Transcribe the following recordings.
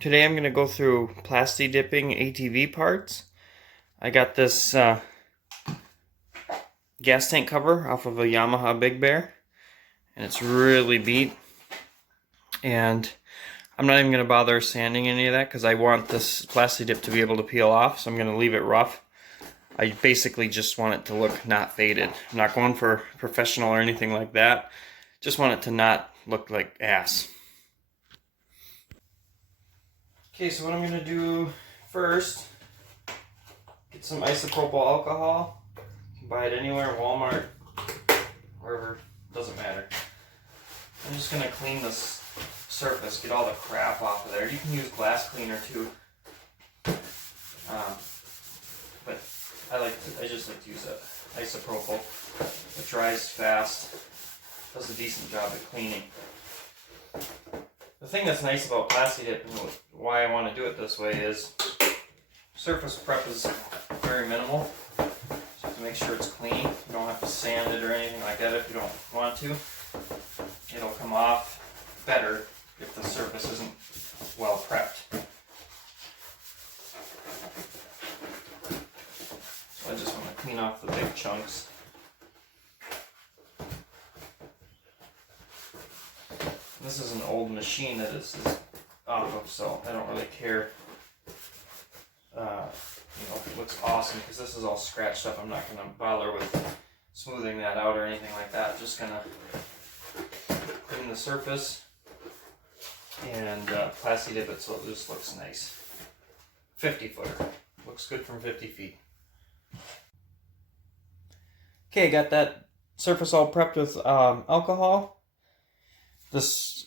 Today I'm going to go through Plasti Dipping ATV parts. I got this gas tank cover off of a Yamaha Big Bear, and it's really beat. And I'm not even going to bother sanding any of that because I want this Plasti Dip to be able to peel off, so I'm going to leave it rough. I basically just want it to look not faded. I'm not going for professional or anything like that. Just want it to not look like ass. Okay, so what I'm going to do first, get some isopropyl alcohol. You can buy it anywhere, Walmart, wherever, doesn't matter. I'm just going to clean this surface, get all the crap off of there. You can use glass cleaner too. But I just like to use it. Isopropyl. It dries fast, does a decent job at cleaning. The thing that's nice about Plasti Dip and why I want to do it this way is surface prep is very minimal. So you have to make sure it's clean. You don't have to sand it or anything like that if you don't want to. It'll come off better if the surface isn't well prepped. So I just want to clean off the big chunks. This is an old machine that this is off of, so I don't really care. If it looks awesome, because this is all scratched up. I'm not going to bother with smoothing that out or anything like that. I'm just going to clean the surface and Plasti Dip it so it just looks nice. 50 footer. Looks good from 50 feet. Okay, got that surface all prepped with alcohol.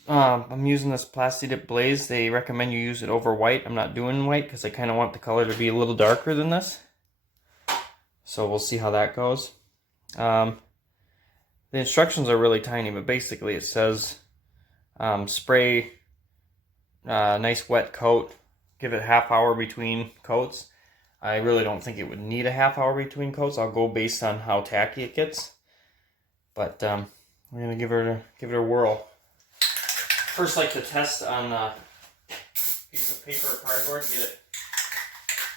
I'm using this Plasti Dip Blaze. They recommend you use it over white. I'm not doing white because I kind of want the color to be a little darker than this. So we'll see how that goes. The instructions are really tiny, but basically it says spray nice wet coat. Give it a half hour between coats. I really don't think it would need a half hour between coats. I'll go based on how tacky it gets. But we're gonna give it a whirl. First, like to test on a piece of paper or cardboard, get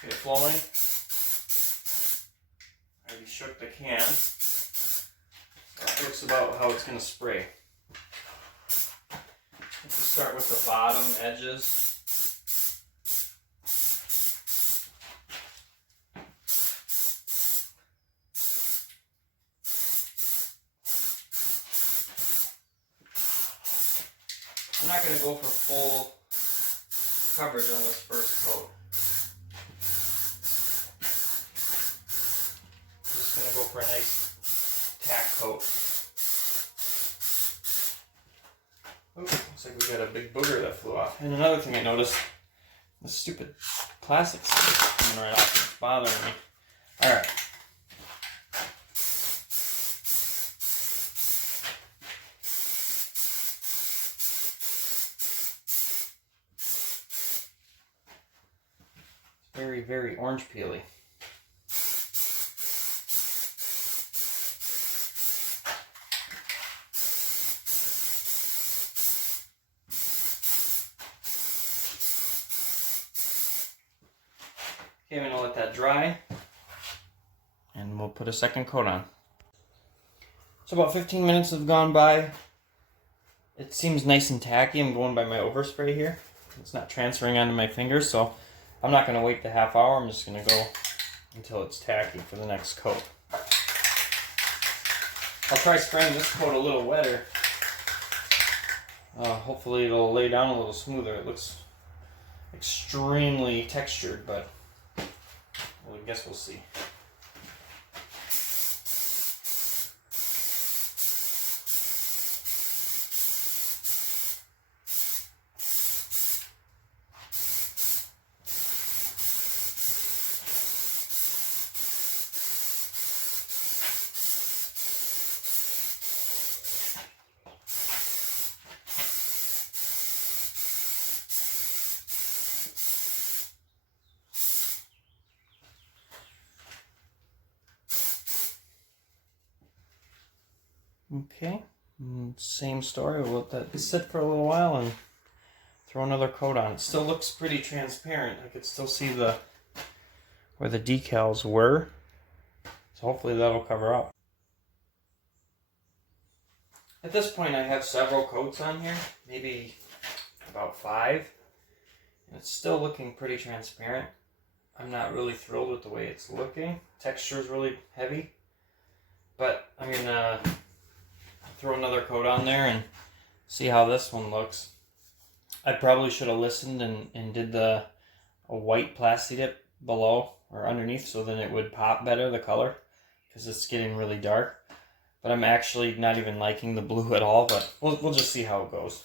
it flowing. I already shook the can. So that looks about how it's going to spray. Let's start with the bottom edges. I'm not going to go for full coverage on this first coat. Just going to go for a nice tack coat. Oops, looks like we got a big booger that flew off. And another thing I noticed, this stupid plastic is coming right off. It's bothering me. Alright. Very, very orange peely. Okay, I'm going to let that dry, and we'll put a second coat on. So about 15 minutes have gone by. It seems nice and tacky. I'm going by my overspray here. It's not transferring onto my fingers, so I'm not going to wait the half hour. I'm just going to go until it's tacky for the next coat. I'll try spraying this coat a little wetter. Hopefully it'll lay down a little smoother. It looks extremely textured, but I guess we'll see. Okay, same story. We'll let that sit for a little while and throw another coat on. It still looks pretty transparent. I could still see where the decals were. So hopefully that'll cover up. At this point I have several coats on here, maybe about 5. And it's still looking pretty transparent. I'm not really thrilled with the way it's looking. Texture is really heavy. But I'm going to throw another coat on there and see how this one looks. I probably should have listened and did a white Plasti Dip below or underneath, so then it would pop better, the color, because it's getting really dark. But I'm actually not even liking the blue at all, but we'll just see how it goes.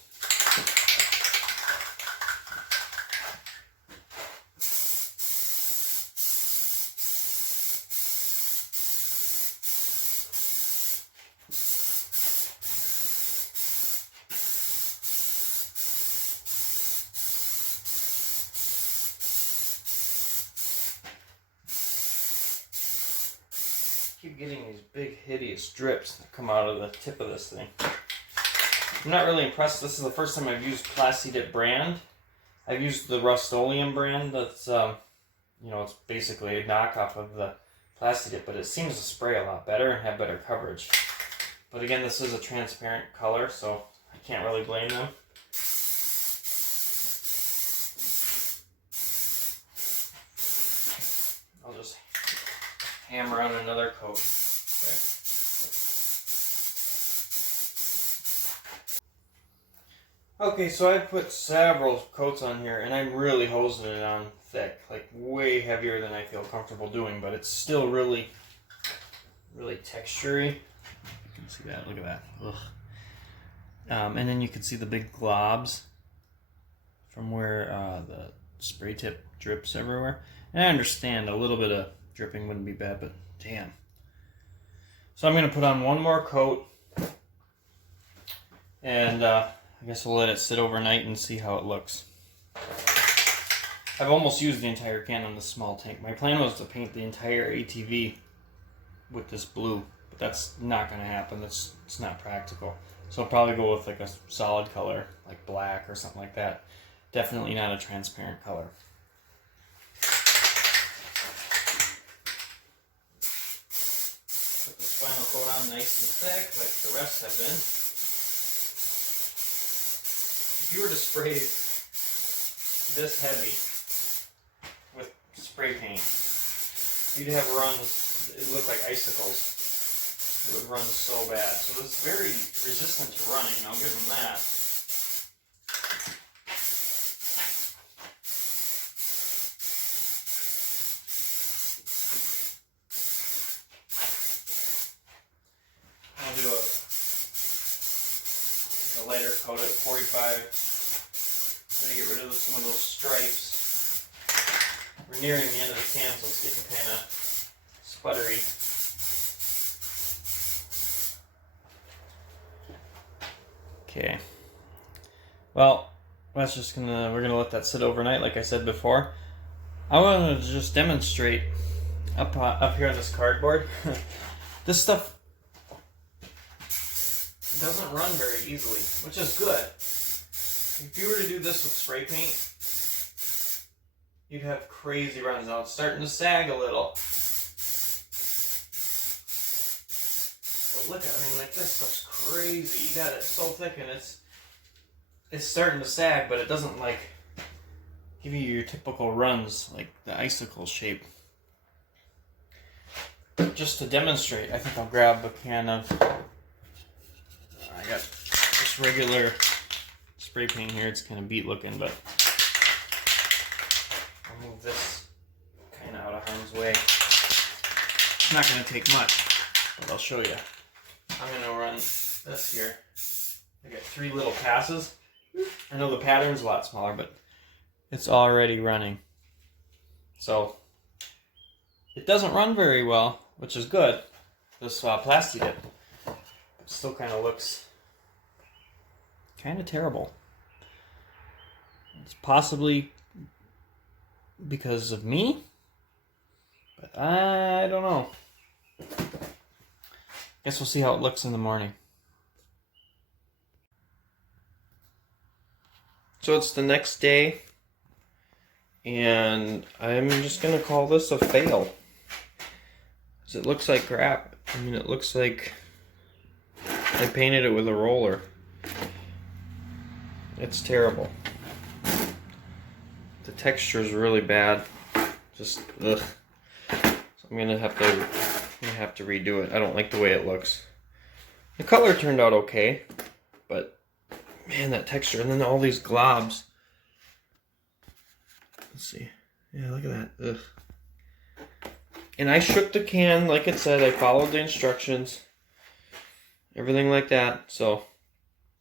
Keep getting these big hideous drips that come out of the tip of this thing. I'm not really impressed. This is the first time I've used Plasti Dip brand. I've used the Rust-Oleum brand. That's you know, it's basically a knockoff of the Plasti Dip, but it seems to spray a lot better and have better coverage. But again, this is a transparent color, so I can't really blame them. I'll just hammer on another coat. Okay, so I've put several coats on here, and I'm really hosing it on thick, like way heavier than I feel comfortable doing, but it's still really textury. You can see that, look at that. Ugh. And then you can see the big globs from where the spray tip drips everywhere. And I understand a little bit of dripping wouldn't be bad, but damn. So I'm going to put on one more coat, and I guess we'll let it sit overnight and see how it looks. I've almost used the entire can on this small tank. My plan was to paint the entire ATV with this blue, but that's not going to happen. It's not practical. So I'll probably go with like a solid color, like black or something like that. Definitely not a transparent color. Put this final coat on nice and thick, like the rest have been. If you were to spray this heavy with spray paint, you'd have runs, it would look like icicles. It would run so bad. So it's very resistant to running, I'll give them that. I'll do a lighter coat at 45. Gotta get rid of some of those stripes. We're nearing the end of the can, so it's getting kind of sputtery. Okay. Well, we're gonna let that sit overnight, like I said before. I want to just demonstrate up here on this cardboard. This stuff doesn't run very easily, which is good. If you were to do this with spray paint, you'd have crazy runs. Now it's starting to sag a little. But look, I mean, like, this stuff's crazy. You got it so thick, and it's starting to sag, but it doesn't like give you your typical runs, like the icicle shape. Just to demonstrate, I think I'll grab a can of, I got just regular spray paint here. It's kind of beat looking, but I'll move this kind of out of harm's way. It's not going to take much, but I'll show you. I'm going to run this here. I got 3 little passes. I know the pattern's a lot smaller, but it's already running. So it doesn't run very well, which is good. This Plasti Dip. It still kind of looks kind of terrible. It's possibly because of me, but I don't know. Guess we'll see how it looks in the morning. So it's the next day, and I'm just gonna call this a fail. 'Cause it looks like crap. I mean, it looks like I painted it with a roller. It's terrible. The texture is really bad. Just ugh. So I'm gonna have to redo it. I don't like the way it looks. The color turned out okay, but man, that texture, and then all these globs. Let's see. Yeah, look at that. Ugh. And I shook the can like it said. I followed the instructions. Everything like that. So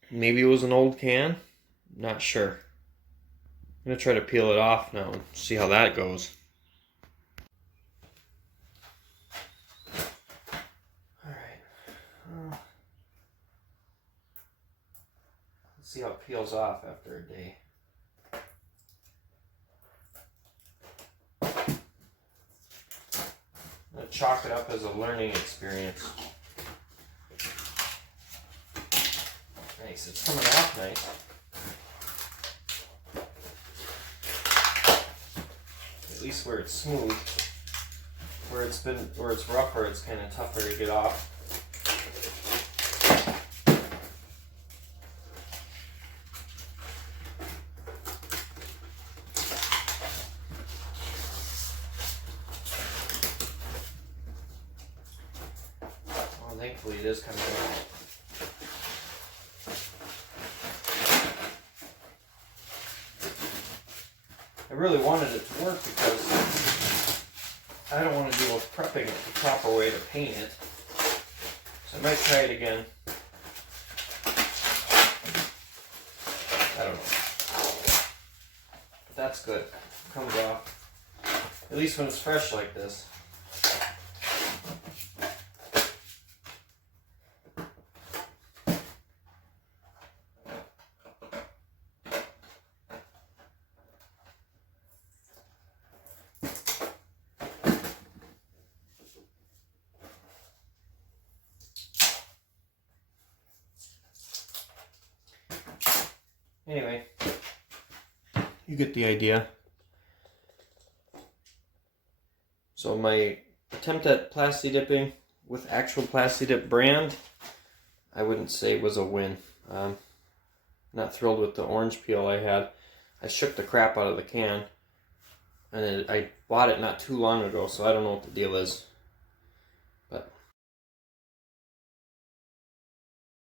maybe it was an old can. Not sure. I'm going to try to peel it off now and see how that goes. Alright. Let's see how it peels off after a day. I'm going to chalk it up as a learning experience. Nice, it's coming off nice. At least where it's smooth. Where it's rougher, it's kind of tougher to get off. Well, thankfully it is coming off. I really wanted it to work because I don't want to deal with prepping it the proper way to paint it. So I might try it again. I don't know. But that's good. It comes off. At least when it's fresh like this. Anyway, you get the idea. So my attempt at Plasti Dipping with actual Plasti Dip brand, I wouldn't say was a win. Not thrilled with the orange peel I had. I shook the crap out of the can, and I bought it not too long ago, so I don't know what the deal is.